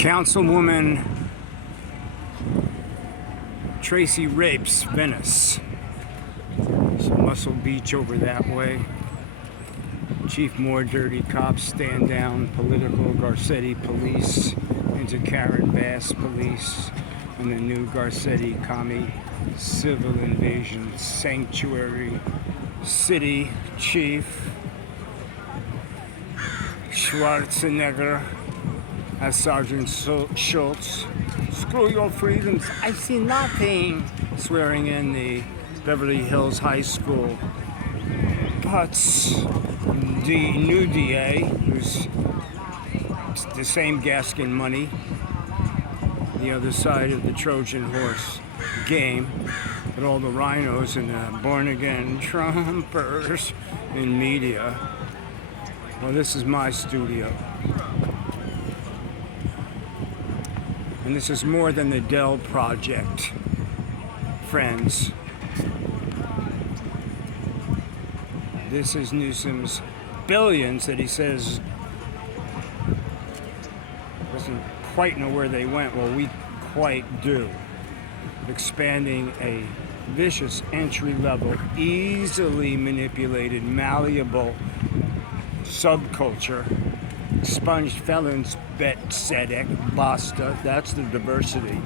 Councilwoman Traci rapes Venice. Some Muscle Beach over that way. Chief More Dirty Cops stand down. Political Garcetti Police into Karen Bass Police. And the new Garcetti Commie Civil Invasion Sanctuary City Chief Schwarzenegger as Sergeant Schultz. Screw your freedoms, I see nothing. Swearing in the Beverly Hills High School. But the new DA, who's the same Gaskin money, the other side of the Trojan horse game, but all the rhinos and the born-again Trumpers in media. Well, this is my studio. And this is more than the Dell Project, friends. This is Newsom's billions that he says doesn't quite know where they went. Well, we quite do. Expanding a vicious entry-level, easily manipulated, malleable subculture. Expunged felons, Bet Sedek, Basta, that's the diversity.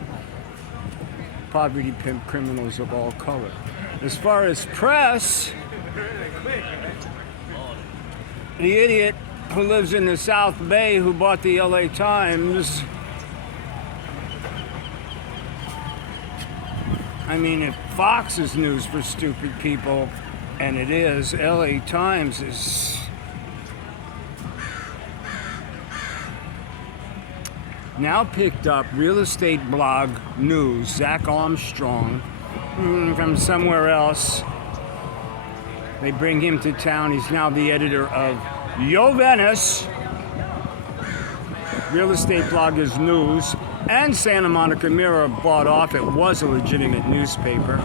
Poverty pimp criminals of all color. As far as press, the idiot who lives in the South Bay who bought the LA Times, I mean, if Fox is news for stupid people, and it is, LA Times is now picked up real estate blog news, Zach Armstrong, from somewhere else. They bring him to town. He's now the editor of Yo Venice. Real estate blog is news. And Santa Monica Mirror bought off. It was a legitimate newspaper.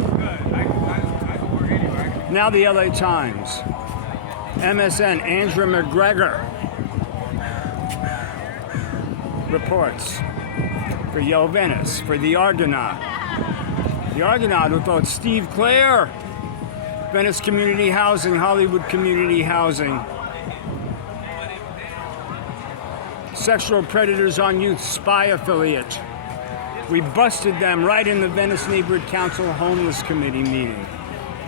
Now the LA Times. MSN, Andrew McGregor reports for Yo Venice, for the Argonaut. The Argonaut who thought Steve Clare, Venice Community Housing, Hollywood Community Housing. Sexual predators on youth spy affiliate. We busted them right in the Venice Neighborhood Council Homeless Committee meeting.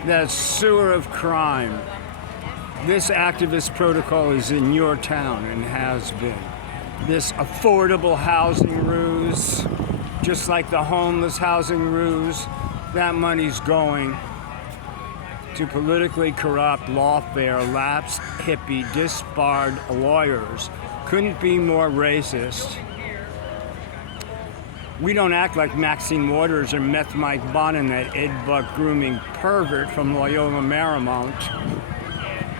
That sewer of crime. This activist protocol is in your town and has been. This affordable housing ruse, just like the homeless housing ruse, that money's going to politically corrupt, lawfare, lapsed, hippie, disbarred lawyers. Couldn't be more racist. We don't act like Maxine Waters or Meth Mike Bonin, that Ed Buck grooming pervert from Loyola Marymount.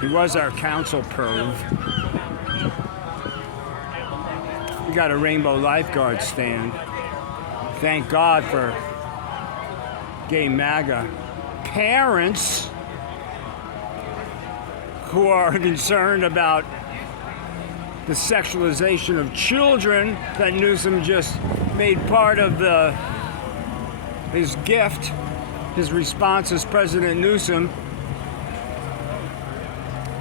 He was our council perv. We got a rainbow lifeguard stand. Thank God for gay MAGA parents who are concerned about the sexualization of children that Newsom just made part of his gift, his response as President Newsom.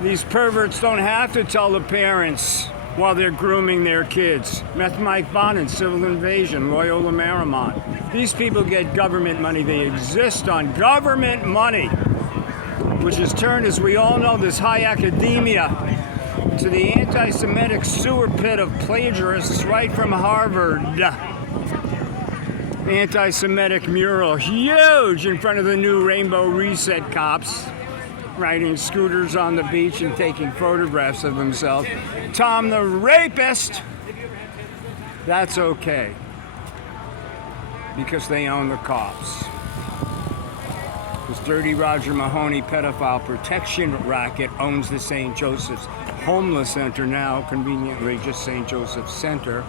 These perverts don't have to tell the parents while they're grooming their kids. Meth Mike Bonin, Civil Invasion, Loyola Marymount. These people get government money. They exist on government money, which has turned, as we all know, this high academia to the anti-Semitic sewer pit of plagiarists right from Harvard. Anti-Semitic mural, huge, in front of the new Rainbow Reset cops, riding scooters on the beach and taking photographs of themselves. Tom the rapist. That's okay, because they own the cops. This dirty Roger Mahoney pedophile protection racket owns the St. Joseph's Homeless Center, now conveniently just St. Joseph's Center.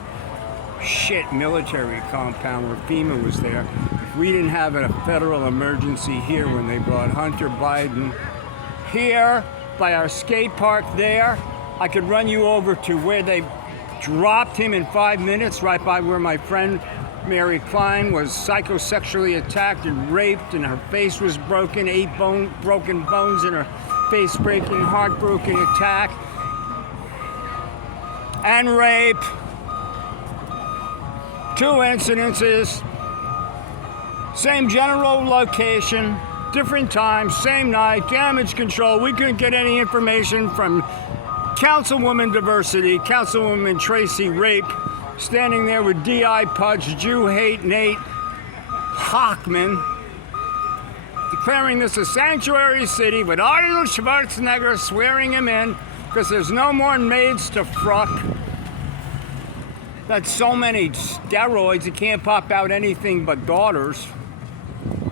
Shit military compound where FEMA was there. If we didn't have a federal emergency here when they brought Hunter Biden here by our skate park there, I could run you over to where they dropped him in 5 minutes right by where my friend Mary Klein was psychosexually attacked and raped, and her face was broken, 8 broken bones in her face, breaking, heartbroken attack, and rape. 2 incidences, same general location, different time, same night, damage control. We couldn't get any information from Councilwoman Diversity, Councilwoman Traci Rape, standing there with D.I. Pudge, Jew Hate Nate Hockman, declaring this a sanctuary city with Arnold Schwarzenegger swearing him in because there's no more maids to fruck. Got so many steroids, you can't pop out anything but daughters.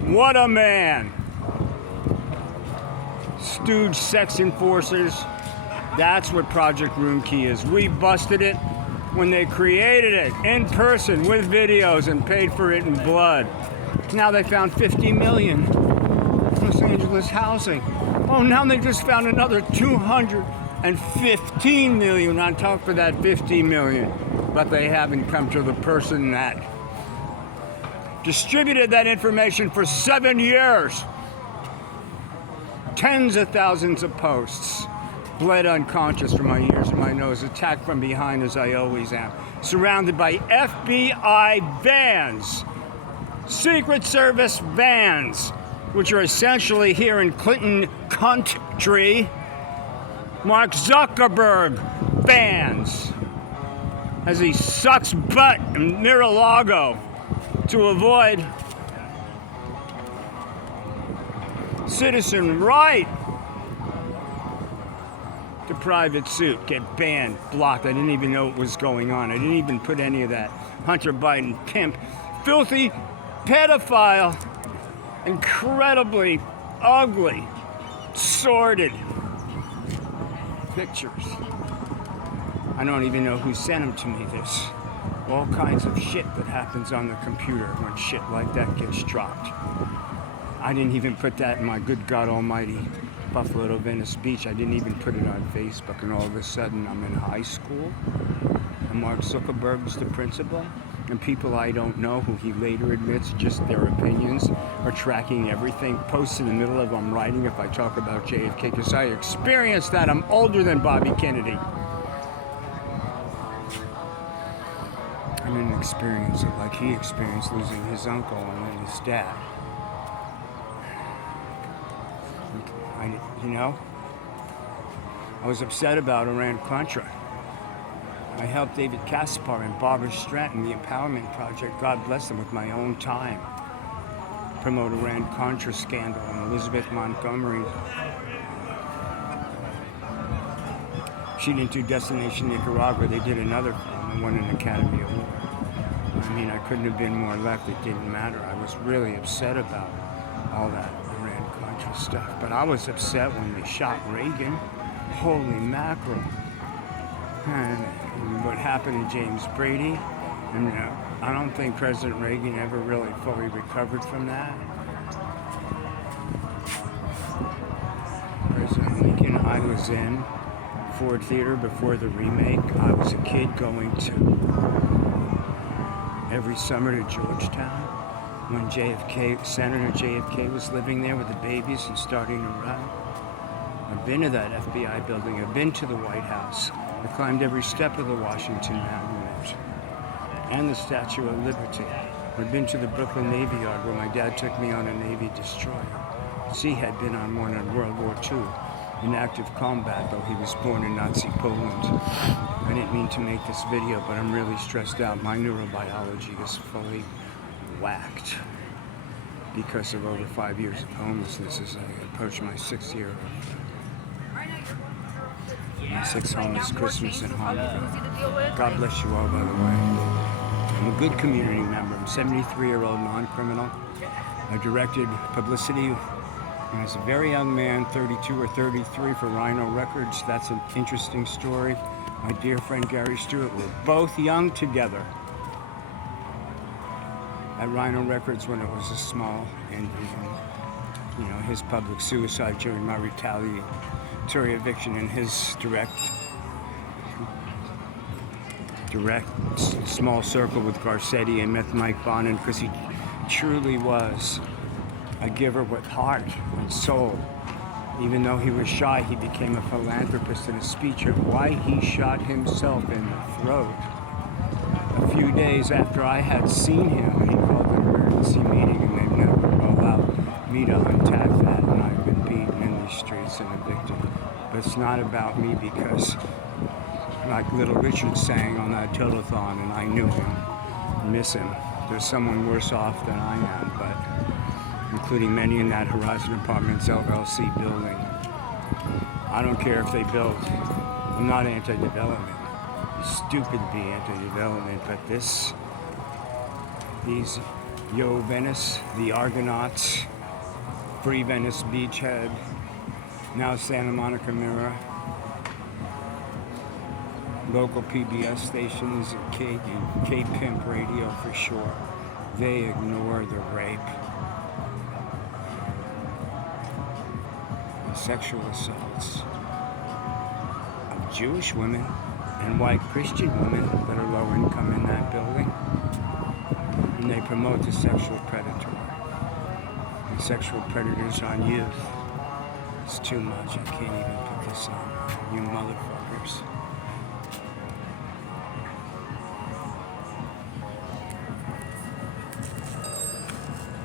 What a man. Stooge sex enforcers. That's what Project Room Key is. We busted it when they created it in person with videos and paid for it in blood. Now they found 50 million Los Angeles housing. Oh, now they just found another 215 million on top of that 50 million. But they haven't come to the person that distributed that information for 7 years. Tens of thousands of posts. Bled unconscious from my ears and my nose, attacked from behind as I always am. Surrounded by FBI vans, Secret Service vans, which are essentially here in Clinton country, Mark Zuckerberg vans, as he sucks butt in Mar-a-Lago to avoid citizen right. The private suit, get banned, blocked. I didn't even know what was going on. I didn't even put any of that. Hunter Biden, pimp, filthy, pedophile, incredibly ugly, sordid pictures. I don't even know who sent them to me. There's all kinds of shit that happens on the computer when shit like that gets dropped. I didn't even put that in my good God Almighty Buffalo to Venice Beach. I didn't even put it on Facebook, and all of a sudden I'm in high school and Mark Zuckerberg's the principal, and people I don't know, who he later admits just their opinions, are tracking everything. Posts in the middle of I'm writing if I talk about JFK, because I experienced that. I'm older than Bobby Kennedy. I didn't experience it like he experienced, losing his uncle and then his dad. I was upset about Iran-Contra. I helped David Caspar and Barbara Stratton, the Empowerment Project, God bless them, with my own time, promote Iran-Contra scandal and Elizabeth Montgomery. She didn't do Destination Nicaragua. They did another film and won an Academy Award. I mean, I couldn't have been more left. It didn't matter. I was really upset about all that Iran-Contra stuff. But I was upset when they shot Reagan. Holy mackerel. And what happened to James Brady. And I don't think President Reagan ever really fully recovered from that. President Lincoln, I was in Ford Theater before the remake. I was a kid going to every summer to Georgetown when Senator JFK was living there with the babies and starting to run. I've been to that FBI building. I've been to the White House. I climbed every step of the Washington Monument and the Statue of Liberty. I've been to the Brooklyn Navy Yard where my dad took me on a Navy destroyer. He had been on one in World War II in active combat, though he was born in Nazi Poland. I didn't mean to make this video, but I'm really stressed out. My neurobiology is fully whacked because of over 5 years of homelessness as I approach my 6th year. My 6th homeless Christmas and Hanukkah. God bless you all, by the way. I'm a good community member. I'm a 73-year-old non-criminal. I directed publicity when I was a very young man, 32 or 33, for Rhino Records. That's an interesting story. My dear friend Gary Stewart, we're both young together at Rhino Records when it was a small indie. His public suicide during my retaliatory eviction and his direct direct, small circle with Garcetti and met Mike Bonin because he truly was a giver with heart and soul. Even though he was shy, he became a philanthropist in a speech of why he shot himself in the throat. A few days after I had seen him, he called an emergency meeting, and they've never allowed me to unpack that, and I've been beaten in these streets and evicted. But it's not about me because, like Little Richard sang on that Telethon, and I knew him, miss him. There's someone worse off than I am, but including many in that Horizon Apartments LLC building. I don't care if they build. I'm not anti-development. It's stupid to be anti-development, but these Yo Venice, the Argonauts, Free Venice Beachhead, now Santa Monica Mirror, local PBS stations, and K-Pimp Radio for sure. They ignore the rape and sexual assaults of Jewish women and white Christian women that are low income in that building. And they promote the sexual predator and sexual predators on youth. It's too much. I can't even put this on. You motherfuckers.